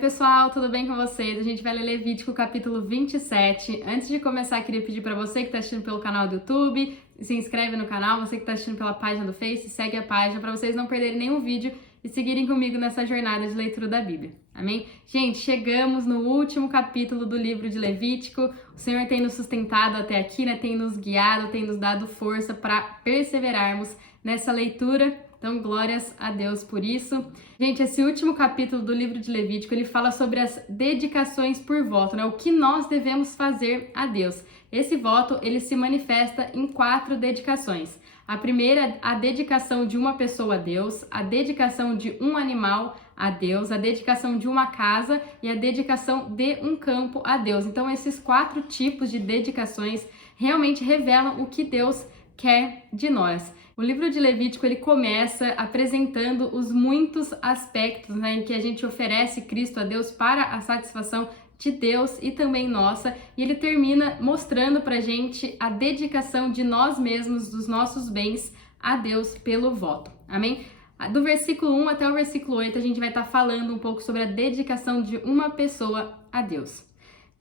pessoal, tudo bem com vocês? A gente vai ler Levítico capítulo 27. Antes de começar, queria pedir para você que está assistindo pelo canal do YouTube, se inscreve no canal, você que está assistindo pela página do Face, segue a página para vocês não perderem nenhum vídeo e seguirem comigo nessa jornada de leitura da Bíblia. Amém? Gente, chegamos no último capítulo do livro de Levítico. O Senhor tem nos sustentado até aqui, né? Tem nos guiado, tem nos dado força para perseverarmos nessa leitura. Então, glórias a Deus por isso. Gente, esse último capítulo do livro de Levítico, ele fala sobre as dedicações por voto, né? O que nós devemos fazer a Deus. Esse voto, ele se manifesta em 4 dedicações. A primeira, a dedicação de uma pessoa a Deus, a dedicação de um animal a Deus, a dedicação de uma casa e a dedicação de um campo a Deus. Então, esses 4 tipos de dedicações realmente revelam o que Deus quer de nós. O livro de Levítico, ele começa apresentando os muitos aspectos, né, em que a gente oferece Cristo a Deus para a satisfação de Deus e também nossa, e ele termina mostrando pra gente a dedicação de nós mesmos, dos nossos bens a Deus pelo voto. Amém? Do versículo 1 até o versículo 8, a gente vai estar falando um pouco sobre a dedicação de uma pessoa a Deus.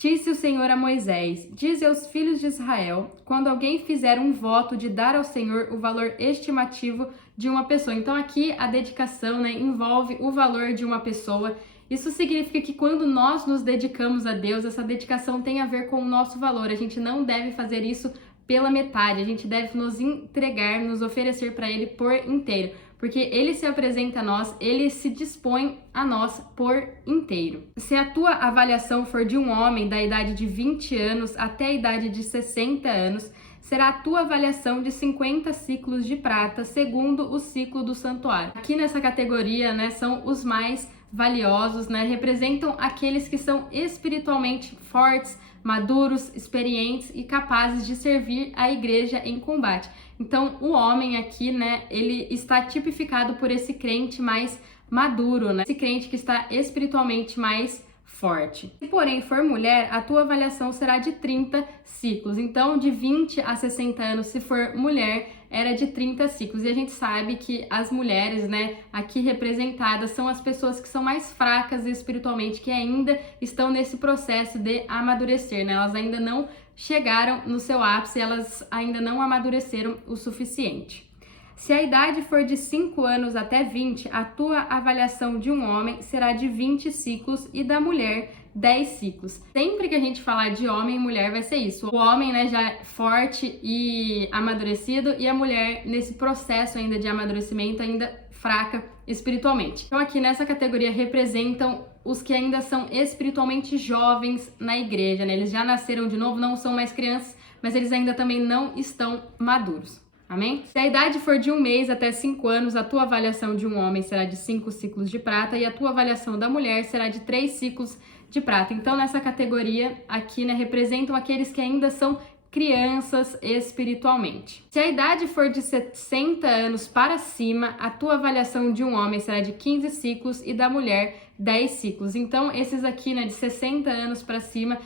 Disse o Senhor a Moisés: dize aos filhos de Israel, quando alguém fizer um voto de dar ao Senhor o valor estimativo de uma pessoa. Então aqui a dedicação, né, envolve o valor de uma pessoa. Isso significa que quando nós nos dedicamos a Deus, essa dedicação tem a ver com o nosso valor. A gente não deve fazer isso pela metade, a gente deve nos entregar, nos oferecer para Ele por inteiro. Porque Ele se apresenta a nós, Ele se dispõe a nós por inteiro. Se a tua avaliação for de um homem da idade de 20 anos até a idade de 60 anos, será a tua avaliação de 50 ciclos de prata, segundo o ciclo do santuário. Aqui nessa categoria, né, são os mais valiosos, né, representam aqueles que são espiritualmente fortes, maduros, experientes e capazes de servir a igreja em combate. Então, o homem aqui, né, ele está tipificado por esse crente mais maduro, né, esse crente que está espiritualmente mais forte. Se, porém, for mulher, a tua avaliação será de 30 ciclos. Então, de 20 a 60 anos, se for mulher, era de 30 ciclos. E a gente sabe que as mulheres, né, aqui representadas, são as pessoas que são mais fracas espiritualmente, que ainda estão nesse processo de amadurecer, né? Elas ainda não chegaram no seu ápice, elas ainda não amadureceram o suficiente. Se a idade for de 5 anos até 20, a tua avaliação de um homem será de 20 ciclos e da mulher 10 ciclos. Sempre que a gente falar de homem e mulher vai ser isso. O homem, né, já forte e amadurecido, e a mulher nesse processo ainda de amadurecimento, ainda fraca espiritualmente. Então aqui nessa categoria representam os que ainda são espiritualmente jovens na igreja, né? Eles já nasceram de novo, não são mais crianças, mas eles ainda também não estão maduros. Amém? Se a idade for de 1 mês até 5 anos, a tua avaliação de um homem será de 5 ciclos de prata e a tua avaliação da mulher será de 3 ciclos de prata. Então, nessa categoria aqui, né, representam aqueles que ainda são crianças espiritualmente. Se a idade for de 60 anos para cima, a tua avaliação de um homem será de 15 ciclos e da mulher 10 ciclos. Então, esses aqui, né, de 60 anos para cima,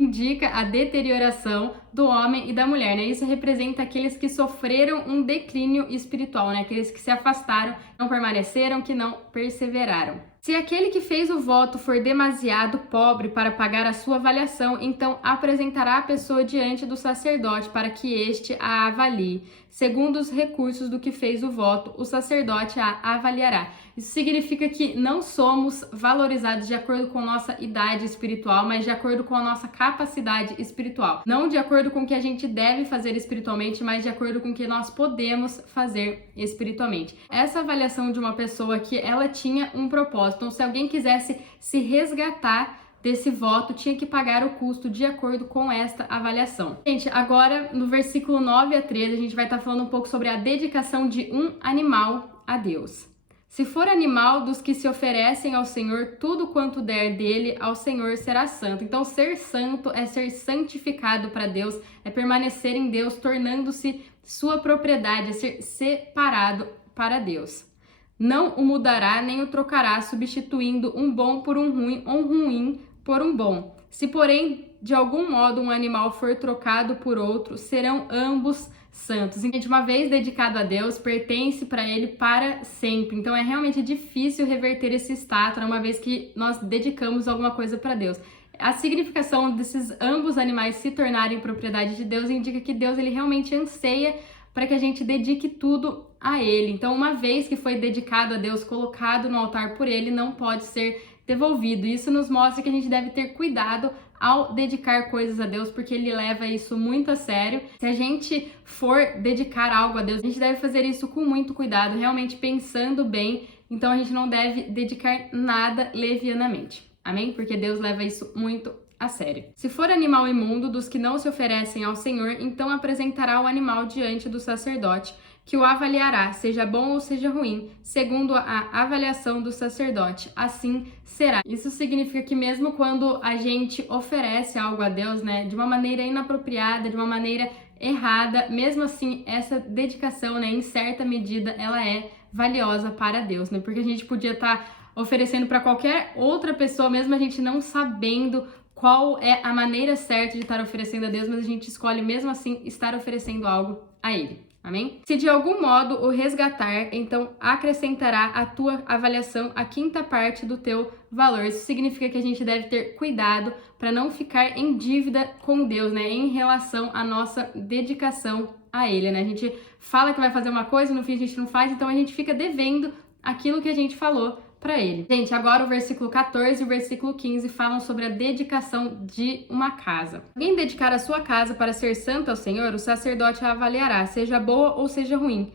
indica a deterioração do homem e da mulher, né? Isso representa aqueles que sofreram um declínio espiritual, né? Aqueles que se afastaram, não permaneceram, que não perseveraram. Se aquele que fez o voto for demasiado pobre para pagar a sua avaliação, então apresentará a pessoa diante do sacerdote para que este a avalie. Segundo os recursos do que fez o voto, o sacerdote a avaliará. Isso significa que não somos valorizados de acordo com nossa idade espiritual, mas de acordo com a nossa capacidade espiritual. Não de acordo com o que a gente deve fazer espiritualmente, mas de acordo com o que nós podemos fazer espiritualmente. Essa avaliação de uma pessoa aqui, ela tinha um propósito. Então, se alguém quisesse se resgatar desse voto, tinha que pagar o custo de acordo com esta avaliação. Gente, agora no versículo 9 a 13, a gente vai estar falando um pouco sobre a dedicação de um animal a Deus. Se for animal dos que se oferecem ao Senhor, tudo quanto der dele ao Senhor será santo. Então, ser santo é ser santificado para Deus, é permanecer em Deus, tornando-se sua propriedade, é ser separado para Deus. Não o mudará nem o trocará, substituindo um bom por um ruim ou um ruim por um bom. Se, porém, de algum modo um animal for trocado por outro, serão ambos santos. Gente, uma vez dedicado a Deus, pertence para Ele para sempre. Então é realmente difícil reverter esse status, uma vez que nós dedicamos alguma coisa para Deus. A significação desses ambos animais se tornarem propriedade de Deus indica que Deus ele realmente anseia para que a gente dedique tudo a Ele. Então, uma vez que foi dedicado a Deus, colocado no altar por Ele, não pode ser devolvido. Isso nos mostra que a gente deve ter cuidado ao dedicar coisas a Deus, porque Ele leva isso muito a sério. Se a gente for dedicar algo a Deus, a gente deve fazer isso com muito cuidado, realmente pensando bem. Então, a gente não deve dedicar nada levianamente. Amém? Porque Deus leva isso muito a sério. Se for animal imundo dos que não se oferecem ao Senhor, então apresentará o animal diante do sacerdote, que o avaliará, seja bom ou seja ruim, segundo a avaliação do sacerdote. Assim será. Isso significa que mesmo quando a gente oferece algo a Deus, né, de uma maneira inapropriada, de uma maneira errada, mesmo assim, essa dedicação, né, em certa medida, ela é valiosa para Deus, né? Porque a gente podia estar oferecendo para qualquer outra pessoa, mesmo a gente não sabendo qual é a maneira certa de estar oferecendo a Deus, mas a gente escolhe mesmo assim estar oferecendo algo a Ele. Amém? Se de algum modo o resgatar, então acrescentará à tua avaliação a quinta parte do teu valor. Isso significa que a gente deve ter cuidado para não ficar em dívida com Deus, né? Em relação à nossa dedicação a Ele, né? A gente fala que vai fazer uma coisa, no fim a gente não faz, então a gente fica devendo aquilo que a gente falou para Ele. Gente, agora o versículo 14 e o versículo 15 falam sobre a dedicação de uma casa. Quem dedicar a sua casa para ser santo ao Senhor, o sacerdote a avaliará, seja boa ou seja ruim.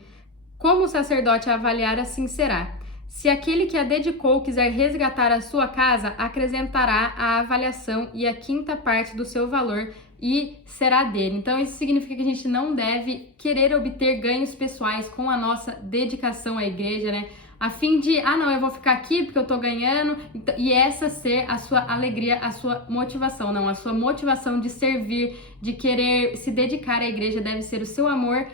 Como o sacerdote a avaliar, assim será. Se aquele que a dedicou quiser resgatar a sua casa, acrescentará a avaliação e a quinta parte do seu valor e será dele. Então isso significa que a gente não deve querer obter ganhos pessoais com a nossa dedicação à igreja, né? A fim de, não, eu vou ficar aqui porque eu tô ganhando, e essa ser a sua alegria, a sua motivação. Não, a sua motivação de servir, de querer se dedicar à igreja deve ser o seu amor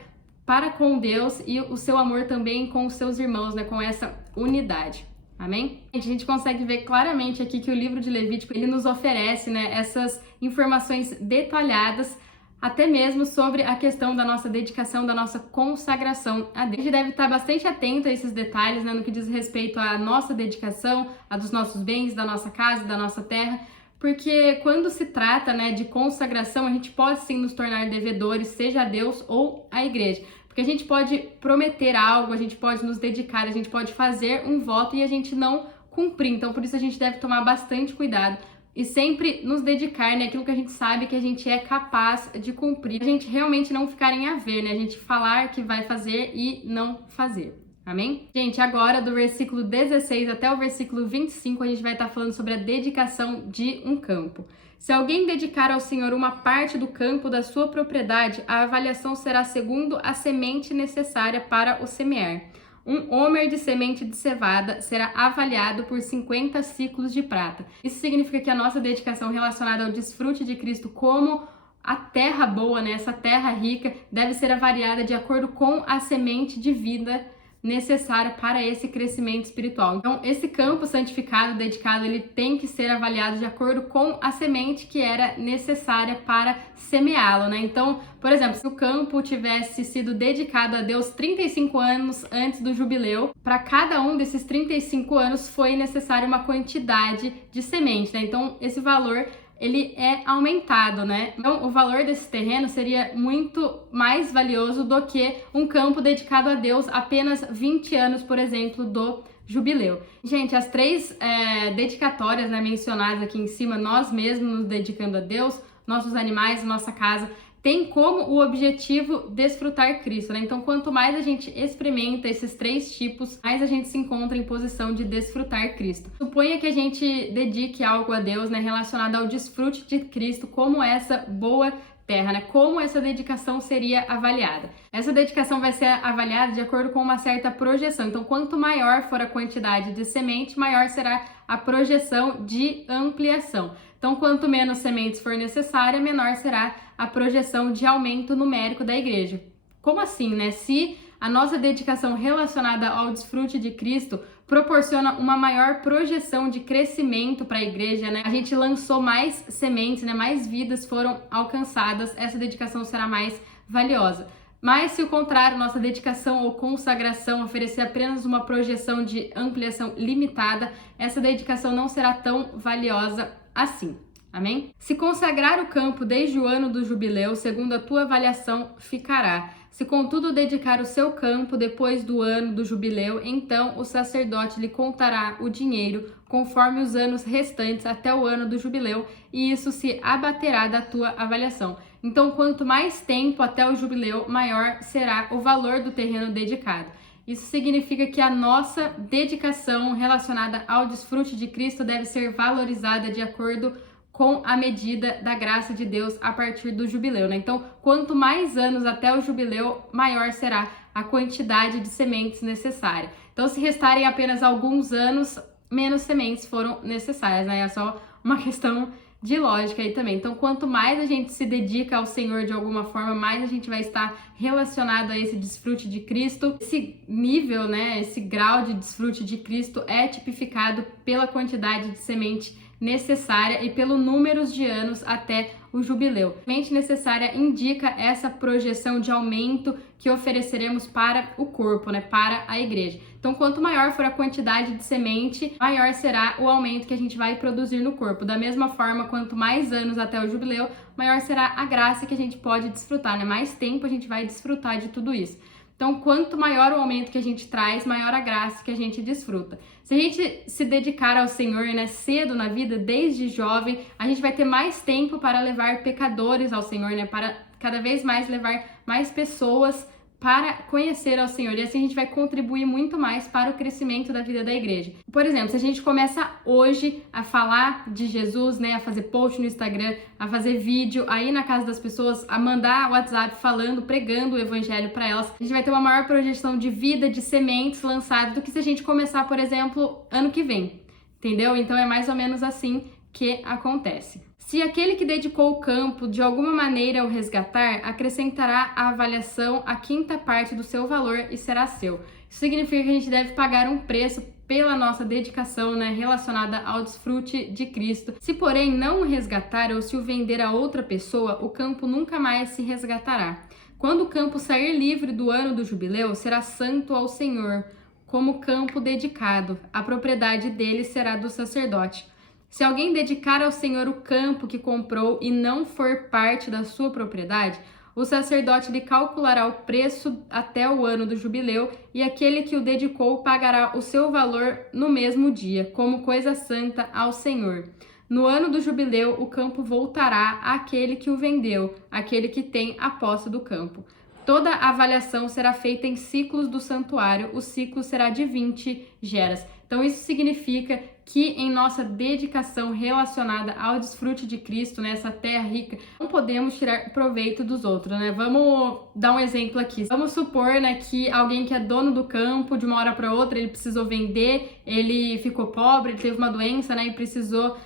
para com Deus e o seu amor também com os seus irmãos, né, com essa unidade. Amém? A gente consegue ver claramente aqui que o livro de Levítico, ele nos oferece, né, essas informações detalhadas, até mesmo sobre a questão da nossa dedicação, da nossa consagração a Deus. A gente deve estar bastante atento a esses detalhes, né, no que diz respeito à nossa dedicação, a dos nossos bens, da nossa casa, da nossa terra, porque quando se trata, né, de consagração, a gente pode sim nos tornar devedores, seja a Deus ou à igreja. Porque a gente pode prometer algo, a gente pode nos dedicar, a gente pode fazer um voto e a gente não cumprir. Então, por isso a gente deve tomar bastante cuidado e sempre nos dedicar, né, aquilo que a gente sabe que a gente é capaz de cumprir. A gente realmente não ficar em haver, né, a gente falar que vai fazer e não fazer. Amém? Gente, agora do versículo 16 até o versículo 25, a gente vai estar falando sobre a dedicação de um campo. Se alguém dedicar ao Senhor uma parte do campo da sua propriedade, a avaliação será segundo a semente necessária para o semear. Um homer de semente de cevada será avaliado por 50 ciclos de prata. Isso significa que a nossa dedicação relacionada ao desfrute de Cristo como a terra boa, né, essa terra rica, deve ser avaliada de acordo com a semente de vida necessária para esse crescimento espiritual. Então, esse campo santificado, dedicado, ele tem que ser avaliado de acordo com a semente que era necessária para semeá-lo, né? Então, por exemplo, se o campo tivesse sido dedicado a Deus 35 anos antes do jubileu, para cada um desses 35 anos foi necessária uma quantidade de semente, né? Então, esse valor ele é aumentado, né? Então, o valor desse terreno seria muito mais valioso do que um campo dedicado a Deus apenas 20 anos, por exemplo, do jubileu. Gente, as três dedicatórias, né, mencionadas aqui em cima, nós mesmos nos dedicando a Deus, nossos animais, nossa casa, tem como o objetivo desfrutar Cristo, né? Então, quanto mais a gente experimenta esses três tipos, mais a gente se encontra em posição de desfrutar Cristo. Suponha que a gente dedique algo a Deus, né, relacionado ao desfrute de Cristo, como essa boa terra, né? Como essa dedicação seria avaliada? Essa dedicação vai ser avaliada de acordo com uma certa projeção. Então, quanto maior for a quantidade de semente, maior será a projeção de ampliação. Então, quanto menos sementes for necessária, menor será a projeção de aumento numérico da igreja. Como assim, né? Se a nossa dedicação relacionada ao desfrute de Cristo proporciona uma maior projeção de crescimento para a igreja, né? A gente lançou mais sementes, né? Mais vidas foram alcançadas, essa dedicação será mais valiosa. Mas, se o contrário, nossa dedicação ou consagração oferecer apenas uma projeção de ampliação limitada, essa dedicação não será tão valiosa assim. Amém? Se consagrar o campo desde o ano do jubileu, segundo a tua avaliação, ficará. Se, contudo, dedicar o seu campo depois do ano do jubileu, então o sacerdote lhe contará o dinheiro conforme os anos restantes até o ano do jubileu, e isso se abaterá da tua avaliação. Então, quanto mais tempo até o jubileu, maior será o valor do terreno dedicado. Isso significa que a nossa dedicação relacionada ao desfrute de Cristo deve ser valorizada de acordo com a medida da graça de Deus a partir do jubileu, né? Então, quanto mais anos até o jubileu, maior será a quantidade de sementes necessária. Então, se restarem apenas alguns anos, menos sementes foram necessárias, né? É só uma questão de lógica aí também. Então, quanto mais a gente se dedica ao Senhor de alguma forma, mais a gente vai estar relacionado a esse desfrute de Cristo. Esse nível, né, esse grau de desfrute de Cristo é tipificado pela quantidade de semente necessária e pelo número de anos até o jubileu. A semente necessária indica essa projeção de aumento que ofereceremos para o corpo, né, para a igreja. Então, quanto maior for a quantidade de semente, maior será o aumento que a gente vai produzir no corpo. Da mesma forma, quanto mais anos até o jubileu, maior será a graça que a gente pode desfrutar, né? Mais tempo a gente vai desfrutar de tudo isso. Então, quanto maior o aumento que a gente traz, maior a graça que a gente desfruta. Se a gente se dedicar ao Senhor, né, cedo na vida, desde jovem, a gente vai ter mais tempo para levar pecadores ao Senhor, né, para cada vez mais levar mais pessoas para conhecer ao Senhor. E assim a gente vai contribuir muito mais para o crescimento da vida da igreja. Por exemplo, se a gente começa hoje a falar de Jesus, né, a fazer post no Instagram, a fazer vídeo aí na casa das pessoas, a mandar WhatsApp falando, pregando o evangelho para elas, a gente vai ter uma maior projeção de vida, de sementes lançadas do que se a gente começar, por exemplo, ano que vem. Entendeu? Então é mais ou menos assim que acontece. Se aquele que dedicou o campo de alguma maneira o resgatar, acrescentará à avaliação a quinta parte do seu valor e será seu. Isso significa que a gente deve pagar um preço pela nossa dedicação, né, relacionada ao desfrute de Cristo. Se, porém, não o resgatar ou se o vender a outra pessoa, o campo nunca mais se resgatará. Quando o campo sair livre do ano do jubileu, será santo ao Senhor, como campo dedicado. A propriedade dele será do sacerdote. Se alguém dedicar ao Senhor o campo que comprou e não for parte da sua propriedade, o sacerdote lhe calculará o preço até o ano do jubileu e aquele que o dedicou pagará o seu valor no mesmo dia, como coisa santa ao Senhor. No ano do jubileu, o campo voltará àquele que o vendeu, aquele que tem a posse do campo. Toda a avaliação será feita em ciclos do santuário, o ciclo será de 20 geras. Então isso significa que em nossa dedicação relacionada ao desfrute de Cristo, nessa terra rica, não podemos tirar proveito dos outros, né? Vamos dar um exemplo aqui. Vamos supor, né, que alguém que é dono do campo, de uma hora para outra, ele precisou vender, ele ficou pobre, ele teve uma doença, né, e precisou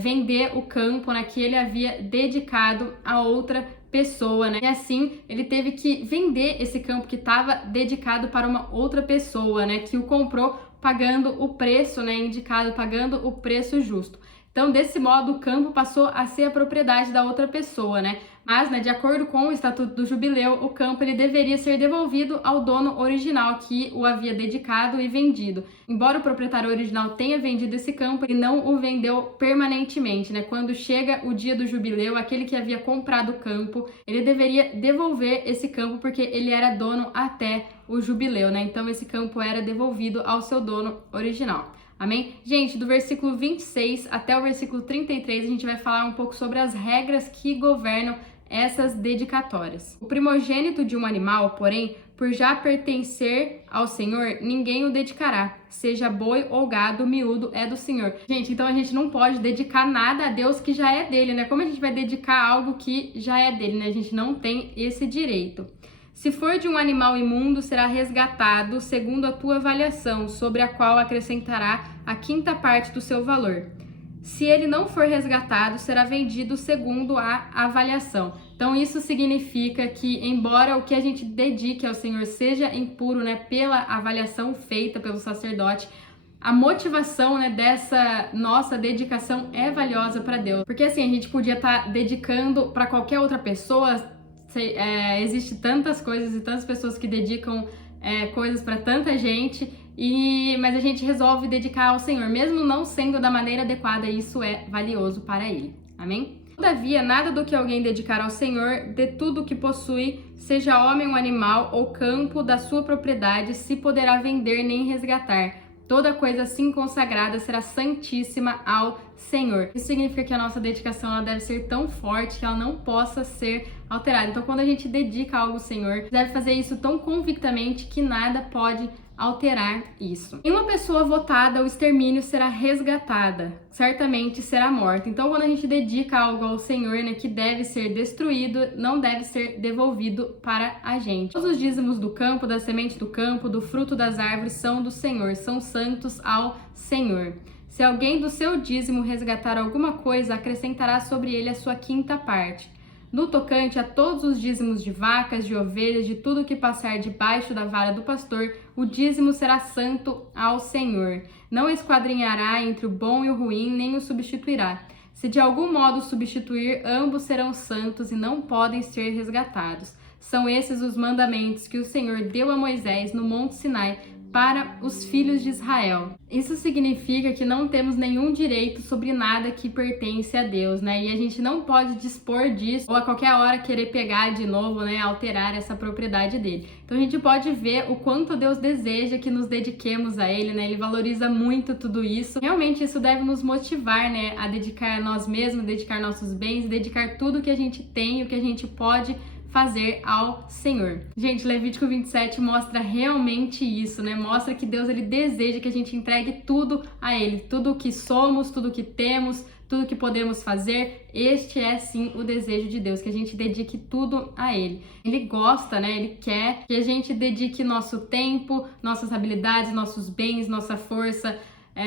vender o campo, né, que ele havia dedicado a outra pessoa, né? E assim, ele teve que vender esse campo que estava dedicado para uma outra pessoa, né, que o comprou pagando o preço, né, indicado, pagando o preço justo. Então, desse modo, o campo passou a ser a propriedade da outra pessoa, né? Mas, né, de acordo com o Estatuto do Jubileu, o campo ele deveria ser devolvido ao dono original que o havia dedicado e vendido. Embora o proprietário original tenha vendido esse campo, ele não o vendeu permanentemente, né? Quando chega o dia do jubileu, aquele que havia comprado o campo, ele deveria devolver esse campo porque ele era dono até o jubileu, né? Então, esse campo era devolvido ao seu dono original. Amém? Gente, do versículo 26 até o versículo 33, a gente vai falar um pouco sobre as regras que governam essas dedicatórias. O primogênito de um animal, porém, por já pertencer ao Senhor, ninguém o dedicará. Seja boi ou gado, miúdo é do Senhor. Gente, então a gente não pode dedicar nada a Deus que já é dele, né? Como a gente vai dedicar algo que já é dele, né? A gente não tem esse direito. Se for de um animal imundo, será resgatado segundo a tua avaliação, sobre a qual acrescentará a quinta parte do seu valor. Se ele não for resgatado, será vendido segundo a avaliação. Então isso significa que, embora o que a gente dedique ao Senhor seja impuro, né, pela avaliação feita pelo sacerdote, a motivação, né, dessa nossa dedicação é valiosa para Deus. Porque assim, a gente podia estar dedicando para qualquer outra pessoa, Existe tantas coisas e tantas pessoas que dedicam coisas para tanta gente, mas a gente resolve dedicar ao Senhor, mesmo não sendo da maneira adequada, isso é valioso para Ele. Amém? Todavia, nada do que alguém dedicar ao Senhor, de tudo o que possui, seja homem ou animal, ou campo da sua propriedade, se poderá vender nem resgatar. Toda coisa assim consagrada será santíssima ao Senhor. Isso significa que a nossa dedicação ela deve ser tão forte que ela não possa ser alterada. Então, quando a gente dedica algo ao Senhor, deve fazer isso tão convictamente que nada pode alterar isso. Em uma pessoa votada, o extermínio será resgatada, certamente será morta. Então, quando a gente dedica algo ao Senhor, né, que deve ser destruído, não deve ser devolvido para a gente. Todos os dízimos do campo, da semente do campo, do fruto das árvores são do Senhor, são santos ao Senhor. Se alguém do seu dízimo resgatar alguma coisa, acrescentará sobre ele a sua quinta parte. No tocante a todos os dízimos de vacas, de ovelhas, de tudo que passar debaixo da vara do pastor, o dízimo será santo ao Senhor. Não esquadrinhará entre o bom e o ruim, nem o substituirá. Se de algum modo substituir, ambos serão santos e não podem ser resgatados. São esses os mandamentos que o Senhor deu a Moisés no Monte Sinai para os filhos de Israel. Isso significa que não temos nenhum direito sobre nada que pertence a Deus, né? E a gente não pode dispor disso ou a qualquer hora querer pegar de novo, né? Alterar essa propriedade dele. Então a gente pode ver o quanto Deus deseja que nos dediquemos a Ele, né? Ele valoriza muito tudo isso. Realmente isso deve nos motivar, né? A dedicar a nós mesmos, dedicar nossos bens, dedicar tudo que a gente tem, o que a gente pode fazer ao Senhor. Gente, Levítico 27 mostra realmente isso, né? Mostra que Deus ele deseja que a gente entregue tudo a Ele, tudo o que somos, tudo o que temos, tudo o que podemos fazer. Este é sim o desejo de Deus, que a gente dedique tudo a Ele. Ele gosta, né? Ele quer que a gente dedique nosso tempo, nossas habilidades, nossos bens, nossa força,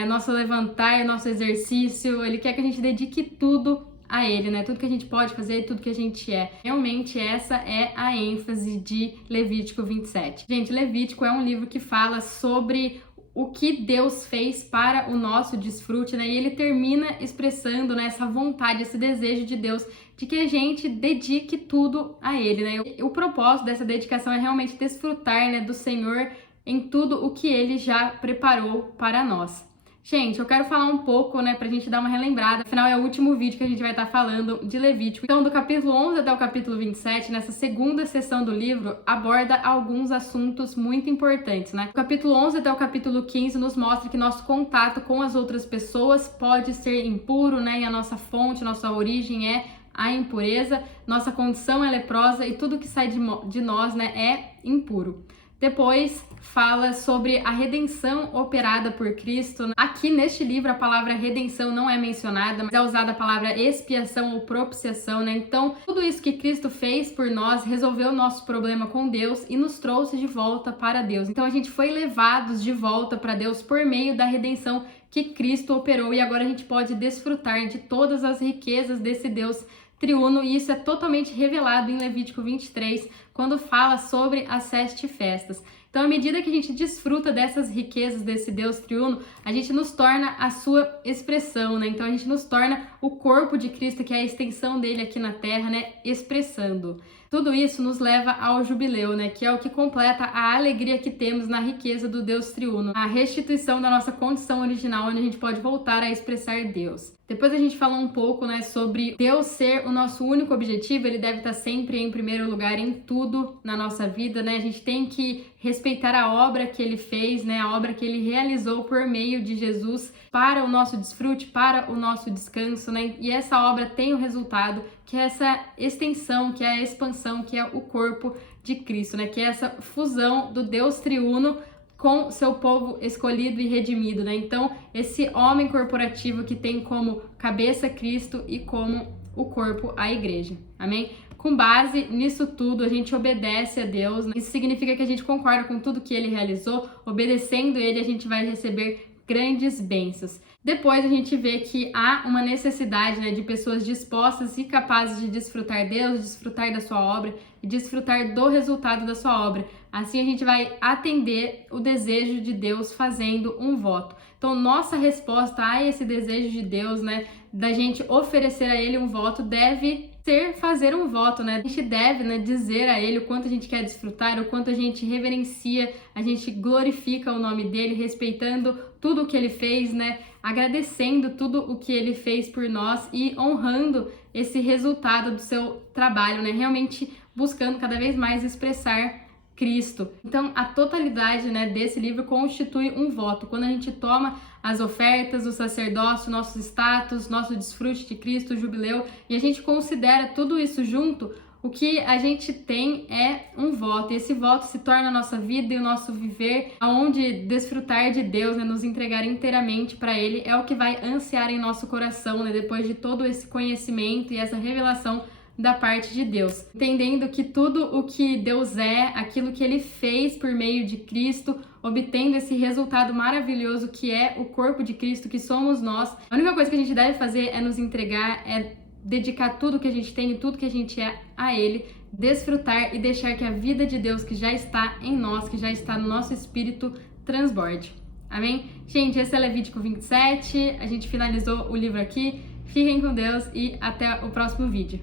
nosso levantar, nosso exercício. Ele quer que a gente dedique tudo a Ele, né? Tudo que a gente pode fazer, tudo que a gente é. Realmente essa é a ênfase de Levítico 27. Gente, Levítico é um livro que fala sobre o que Deus fez para o nosso desfrute, né? E ele termina expressando, né, essa vontade, esse desejo de Deus de que a gente dedique tudo a Ele, né? O propósito dessa dedicação é realmente desfrutar, né, do Senhor em tudo o que Ele já preparou para nós. Gente, eu quero falar um pouco, né, pra gente dar uma relembrada. Afinal, é o último vídeo que a gente vai estar falando de Levítico. Então, do capítulo 11 até o capítulo 27, nessa segunda sessão do livro, aborda alguns assuntos muito importantes, né? O capítulo 11 até o capítulo 15 nos mostra que nosso contato com as outras pessoas pode ser impuro, né? E a nossa fonte, nossa origem é a impureza, nossa condição é leprosa e tudo que sai de nós, né, é impuro. Depois fala sobre a redenção operada por Cristo. Aqui neste livro a palavra redenção não é mencionada, mas é usada a palavra expiação ou propiciação, né? Então, tudo isso que Cristo fez por nós resolveu o nosso problema com Deus e nos trouxe de volta para Deus. Então, a gente foi levados de volta para Deus por meio da redenção que Cristo operou e agora a gente pode desfrutar de todas as riquezas desse Deus triuno, e isso é totalmente revelado em Levítico 23, quando fala sobre as 7 festas. Então, à medida que a gente desfruta dessas riquezas desse Deus triuno, a gente nos torna a sua expressão, né? Então, a gente nos torna o corpo de Cristo, que é a extensão dele aqui na terra, né? Expressando. Tudo isso nos leva ao jubileu, né? Que é o que completa a alegria que temos na riqueza do Deus triuno, a restituição da nossa condição original, onde a gente pode voltar a expressar Deus. Depois a gente falou um pouco, né, sobre Deus ser o nosso único objetivo. Ele deve estar sempre em primeiro lugar em tudo na nossa vida, né? A gente tem que respeitar a obra que Ele fez, né? A obra que Ele realizou por meio de Jesus para o nosso desfrute, para o nosso descanso, né? E essa obra tem o resultado que é essa extensão, que é a expansão, que é o corpo de Cristo, né? Que é essa fusão do Deus triuno com seu povo escolhido e redimido, né? Então, esse homem corporativo que tem como cabeça Cristo e como o corpo a igreja. Amém? Com base nisso tudo, a gente obedece a Deus, né? Isso significa que a gente concorda com tudo que Ele realizou. Obedecendo Ele, a gente vai receber grandes bênçãos. Depois a gente vê que há uma necessidade, né, de pessoas dispostas e capazes de desfrutar Deus, desfrutar da sua obra e desfrutar do resultado da sua obra. assim a gente vai atender o desejo de Deus fazendo um voto. Então, nossa resposta a esse desejo de Deus, né, da gente oferecer a Ele um voto, deve ser fazer um voto, né? A gente deve, né, dizer a Ele o quanto a gente quer desfrutar, o quanto a gente reverencia, a gente glorifica o nome dEle, respeitando tudo o que Ele fez, né? Agradecendo tudo o que Ele fez por nós e honrando esse resultado do seu trabalho, né? Realmente buscando cada vez mais expressar Cristo. Então, a totalidade, né, desse livro constitui um voto. Quando a gente toma as ofertas, o sacerdócio, nosso status, nosso desfrute de Cristo, o jubileu, e a gente considera tudo isso junto, o que a gente tem é um voto. E esse voto se torna a nossa vida e o nosso viver, aonde desfrutar de Deus, né, nos entregar inteiramente para Ele, é o que vai ansiar em nosso coração, né, depois de todo esse conhecimento e essa revelação da parte de Deus, entendendo que tudo o que Deus é, aquilo que Ele fez por meio de Cristo, obtendo esse resultado maravilhoso que é o corpo de Cristo, que somos nós. A única coisa que a gente deve fazer é nos entregar, é dedicar tudo que a gente tem e tudo que a gente é a Ele, desfrutar e deixar que a vida de Deus que já está em nós, que já está no nosso espírito, transborde. Amém? Gente, esse é Levítico 27, a gente finalizou o livro aqui. Fiquem com Deus e até o próximo vídeo.